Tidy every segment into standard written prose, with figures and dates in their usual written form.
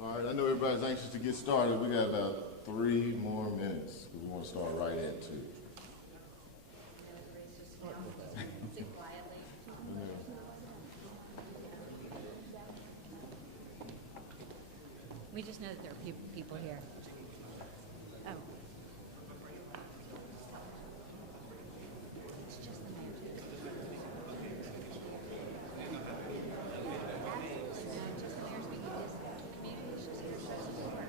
All right, I know everybody's anxious to get started. We got about 3 more minutes. We want to start right at 2. We just know that there are people here. Oh. It's just the mayor. Just the mayor's meeting. Community is just here to show support.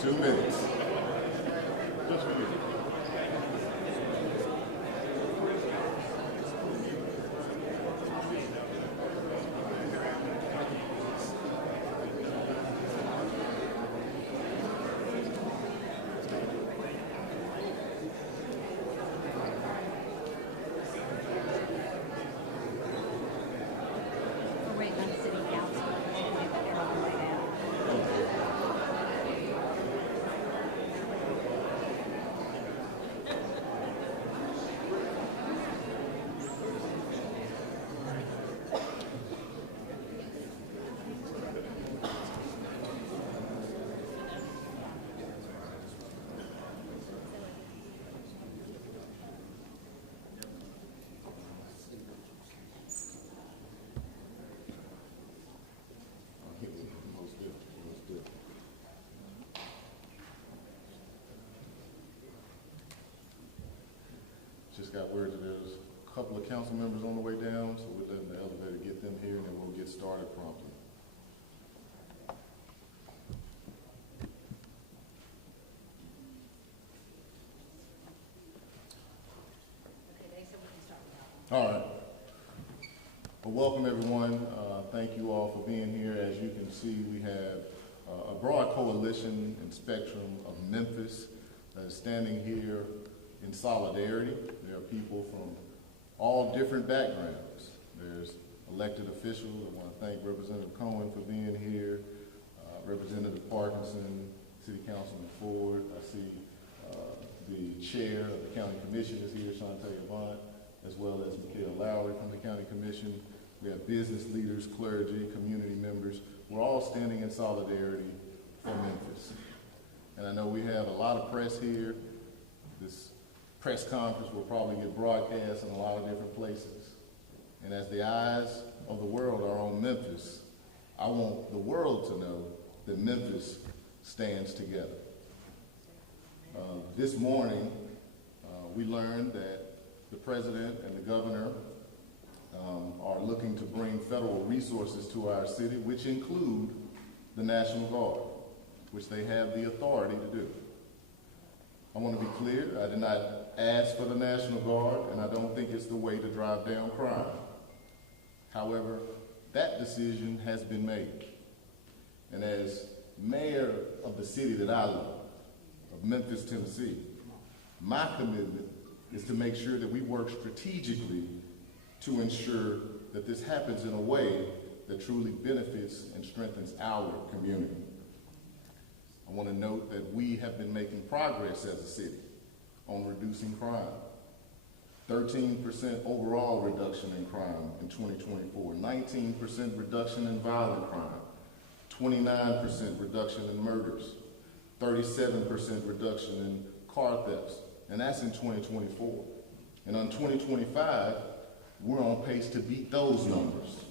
Two minutes. Just for you. We're waiting on the city council to get that all laid out. Just got word that there's a couple of council members on the way down, so we're letting the elevator get them here, and then we'll get started promptly. All right. Well, welcome everyone. Thank you all for being here. As you can see, we have a broad coalition and spectrum of Memphis that is standing here in solidarity. There are people from all different backgrounds. There's elected officials. I want to thank Representative Cohen for being here, Representative Parkinson, City Councilman Ford. I see the chair of the County Commission is here, Shantae Avant, as well as Mikhail Lowry from the County Commission. We have business leaders, clergy, community members. We're all standing in solidarity for Memphis. And I know we have a lot of press here. This press conference will probably get broadcast in a lot of different places. And as the eyes of the world are on Memphis, I want the world to know that Memphis stands together. This morning, we learned that the president and the governor are looking to bring federal resources to our city, which include the National Guard, which they have the authority to do. I want to be clear, I did not ask for the National Guard, and I don't think it's the way to drive down crime. However, that decision has been made. And as mayor of the city that I love, of Memphis, Tennessee, my commitment is to make sure that we work strategically to ensure that this happens in a way that truly benefits and strengthens our community. I want to note that we have been making progress as a city on reducing crime. 13% overall reduction in crime in 2024, 19% reduction in violent crime, 29% reduction in murders, 37% reduction in car thefts, and that's in 2024. And on 2025, we're on pace to beat those numbers.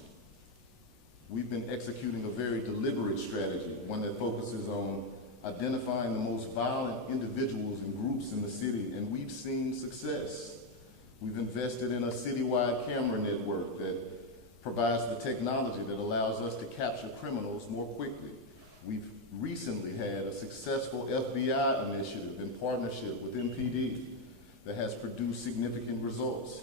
we've been executing a very deliberate strategy, one that focuses on identifying the most violent individuals and groups in the city, and we've seen success. We've invested in a citywide camera network that provides the technology that allows us to capture criminals more quickly. We've recently had a successful FBI initiative in partnership with MPD that has produced significant results.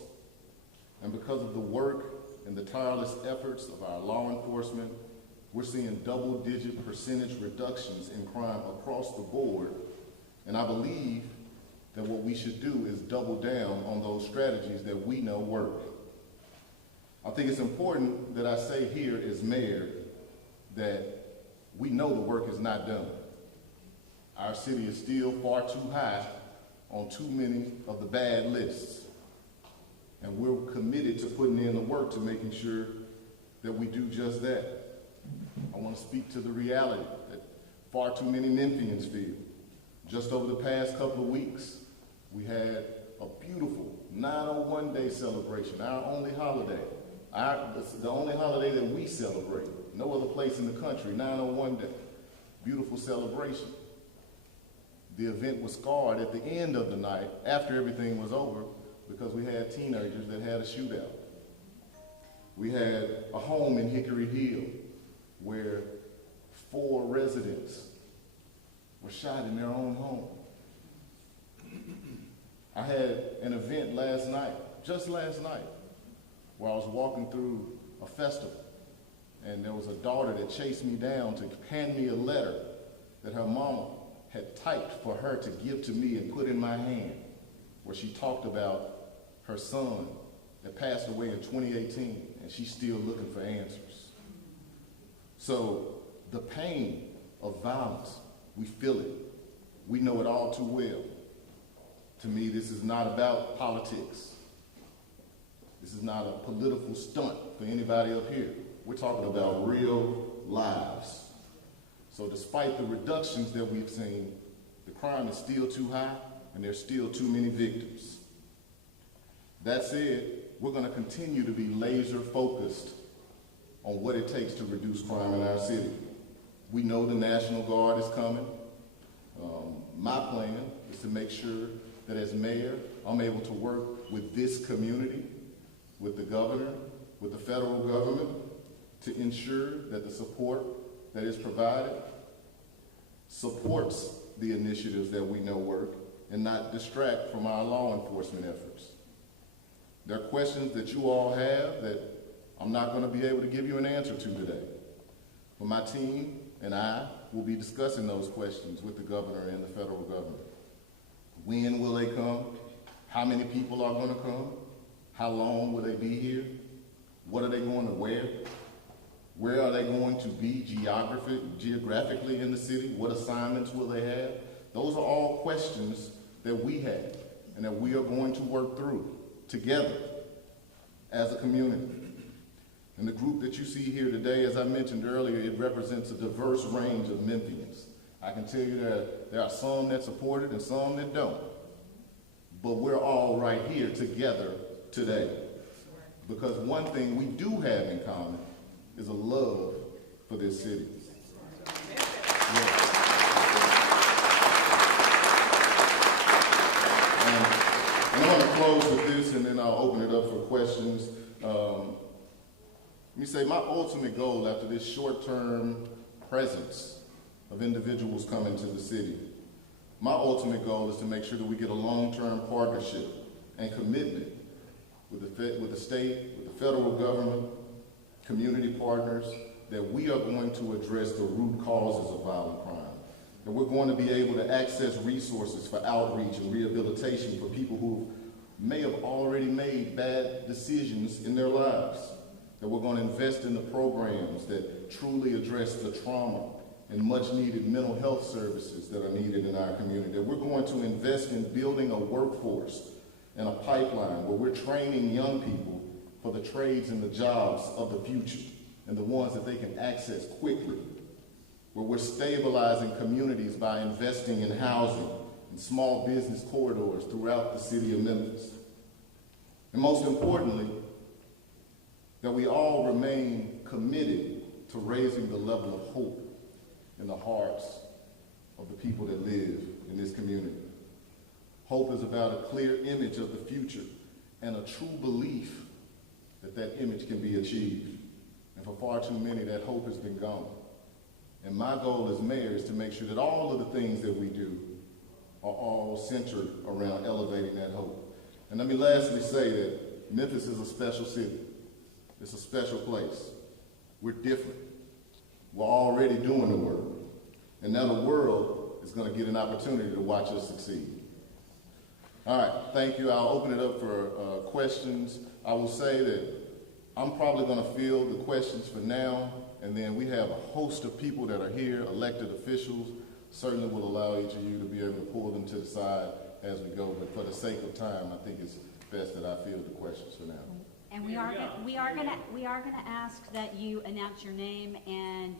And because of the work and the tireless efforts of our law enforcement, we're seeing double-digit percentage reductions in crime across the board. And I believe that what we should do is double down on those strategies that we know work. I think it's important that I say here as mayor that we know the work is not done. Our city is still far too high on too many of the bad lists. And we're committed to putting in the work to making sure that we do just that. I want to speak to the reality that far too many Memphians feel. Just over the past couple of weeks, we had a beautiful 901 Day celebration, our only holiday. The only holiday that we celebrate. No other place in the country, 901 Day. Beautiful celebration. The event was scarred at the end of the night, after everything was over, because we had teenagers that had a shootout. We had a home in Hickory Hill where 4 residents were shot in their own home. I had an event last night, just last night, where I was walking through a festival, and there was a daughter that chased me down to hand me a letter that her mama had typed for her to give to me and put in my hand, where she talked about her son that passed away in 2018, and she's still looking for answers. So the pain of violence, we feel it. We know it all too well. To me, this is not about politics. This is not a political stunt for anybody up here. We're talking about real lives. So despite the reductions that we've seen, the crime is still too high and there's still too many victims. That said, we're going to continue to be laser focused on what it takes to reduce crime in our city. We know the National Guard is coming. My plan is to make sure that as mayor, I'm able to work with this community, with the governor, with the federal government, to ensure that the support that is provided supports the initiatives that we know work and not distract from our law enforcement efforts. There are questions that you all have that I'm not going to be able to give you an answer to today. But my team and I will be discussing those questions with the governor and the federal government. When will they come? How many people are going to come? How long will they be here? What are they going to wear? Where are they going to be geographically in the city? What assignments will they have? Those are all questions that we have and that we are going to work through together as a community. And the group that you see here today, as I mentioned earlier, it represents a diverse range of Memphians. I can tell you that there are some that support it and some that don't. But we're all right here together today. Because one thing we do have in common is a love for this city. Yeah. And I'm going to close with this, and then I'll open it up for questions. Let me say my ultimate goal after this short-term presence of individuals coming to the city, my ultimate goal is to make sure that we get a long-term partnership and commitment with the state, with the federal government, community partners, that we are going to address the root causes of violent crime. That we're going to be able to access resources for outreach and rehabilitation for people who may have already made bad decisions in their lives. That we're going to invest in the programs that truly address the trauma and much needed mental health services that are needed in our community. That we're going to invest in building a workforce and a pipeline where we're training young people for the trades and the jobs of the future and the ones that they can access quickly. Where we're stabilizing communities by investing in housing and small business corridors throughout the city of Memphis. And most importantly, that we all remain committed to raising the level of hope in the hearts of the people that live in this community. Hope is about a clear image of the future and a true belief that that image can be achieved. And for far too many, that hope has been gone. And my goal as mayor is to make sure that all of the things that we do are all centered around elevating that hope. And let me lastly say that Memphis is a special city. It's a special place. We're different. We're already doing the work. And now the world is going to get an opportunity to watch us succeed. All right, thank you. I'll open it up for questions. I will say that I'm probably going to field the questions for now, and then we have a host of people that are here, elected officials. Certainly will allow each of you to be able to pull them to the side as we go, but for the sake of time, I think it's best that I field the questions for now. And we are gonna ask that you announce your name and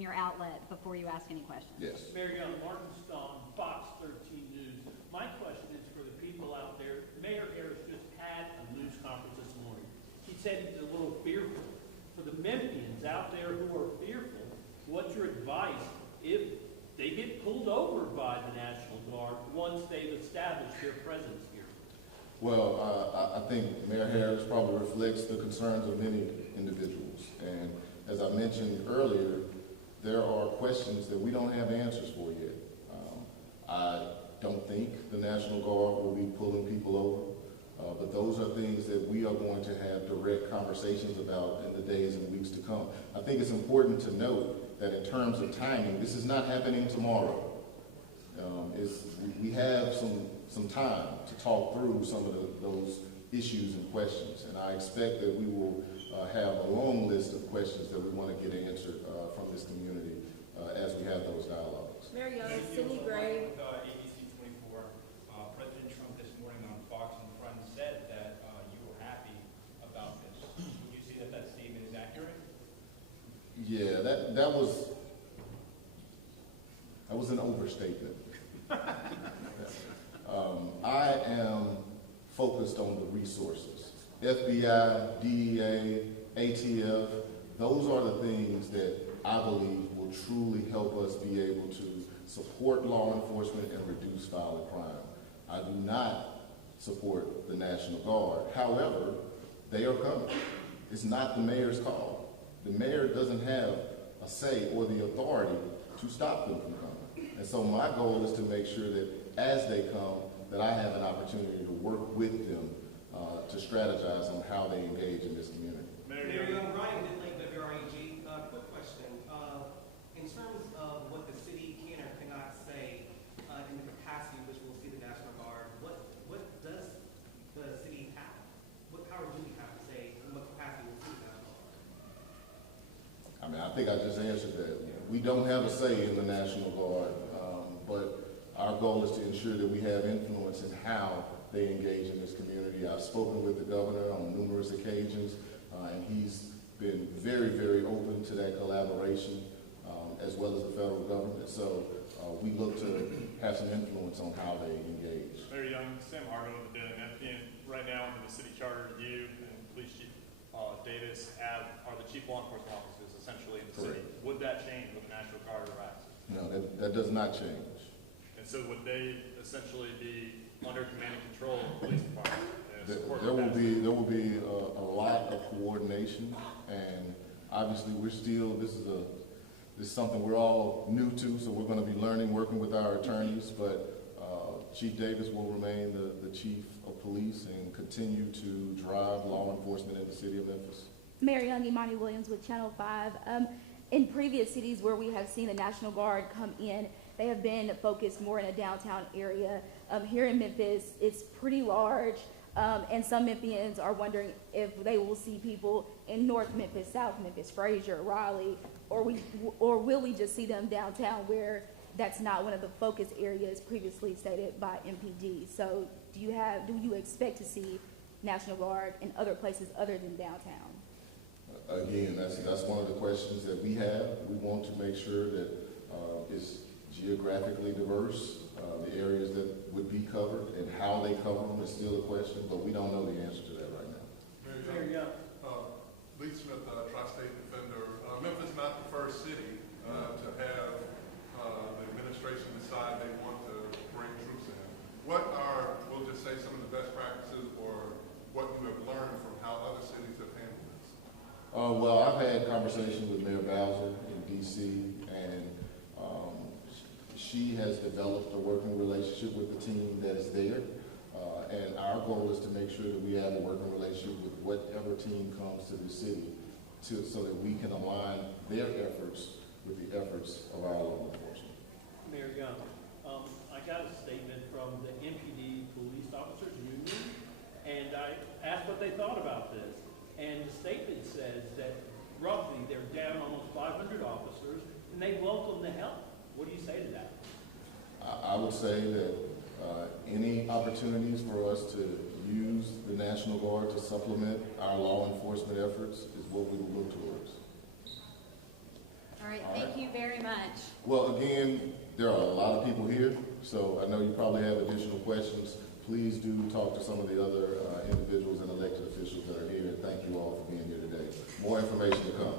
your outlet before you ask any questions. Yes. Mayor Young, Martin Stone, Fox 13 News. My question is for the people out there. Mayor Harris just had a news conference this morning. He said he's a little fearful. For the Memphians out there who are fearful, what's your advice if they get pulled over by the National Guard once they've established their presence here? Well, I think Mayor Harris probably reflects the concerns of many individuals. And as I mentioned earlier, there are questions that we don't have answers for yet. I don't think the National Guard will be pulling people over, but those are things that we are going to have direct conversations about in the days and weeks to come. I think it's important to note that in terms of timing, this is not happening tomorrow. We have some time to talk through some of those issues and questions, and I expect that we will have a long list of questions that we want to get answered from this community as we have those dialogues. Mayor Young, Cindy Gray. ABC 24, President Trump this morning on Fox and Friends said that you were happy about this. Would you see that that statement is accurate? Yeah, that was an overstatement. I am focused on the resources. FBI, DEA, ATF, those are the things that I believe will truly help us be able to support law enforcement and reduce violent crime. I do not support the National Guard. However, they are coming. It's not the mayor's call. The mayor doesn't have a say or the authority to stop them from coming. And so my goal is to make sure that as they come, that I have an opportunity to work with them to strategize on how they engage in this community. Mayor Young, Brian Whitley, WRAG. Quick question. In terms of what the city can or cannot say in the capacity in which we'll see the National Guard, what does the city have? What power do we have to say in what capacity we'll see the National Guard? I mean, I think I just answered that. We don't have a say in the National Guard, but our goal is to ensure that we have influence in how they engage in this community. I've spoken with the governor on numerous occasions, and he's been very, very open to that collaboration, as well as the federal government. So we look to have some influence on how they engage. Mayor Young, Sam Hargo of the Daily Memphian. Right now, under the city charter, you and Police Chief Davis are the chief law enforcement officers essentially in the city. Would that change when the National Guard arrives? No, that does not change. And so would they essentially be under command and control of the police department? There will be a lot of coordination, and obviously this is something we're all new to, so we're going to be learning, working with our attorneys, but Chief Davis will remain the chief of police and continue to drive law enforcement in the city of Memphis. Mayor Young, Imani Williams with Channel 5. In previous cities where we have seen the National Guard come in, they have been focused more in a downtown area. Here in Memphis, it's pretty large, and some Memphians are wondering if they will see people in North Memphis, South Memphis, Frazier, Raleigh, or will we just see them downtown where that's not one of the focus areas previously stated by MPD. So do you expect to see National Guard in other places other than downtown? Again, that's one of the questions that we have. We want to make sure that it's geographically diverse. The areas that would be covered and how they cover them is still a question, but we don't know the answer to that right now. Mayor Young, Lee Smith, Tri-State Defender. Memphis not the first city to have the administration decide they want to bring troops in. What are, we'll just say, some of the best practices or what you have learned from how other cities have handled this? Well, I've had conversations with Mayor Bowser in D.C., and she has developed a working relationship with the team that is there. And our goal is to make sure that we have a working relationship with whatever team comes to the city so that we can align their efforts with the efforts of our law enforcement. Mayor Young, I got a statement from the MPD Police Officers Union, and I asked what they thought about this. And the statement says that roughly they're down almost 500 officers, and they welcome the help. What do you say to that? I would say that any opportunities for us to use the National Guard to supplement our law enforcement efforts is what we will look towards. All right, thank you very much. Well, again, there are a lot of people here, so I know you probably have additional questions. Please do talk to some of the other individuals and elected officials that are here, and thank you all for being here today. More information to come.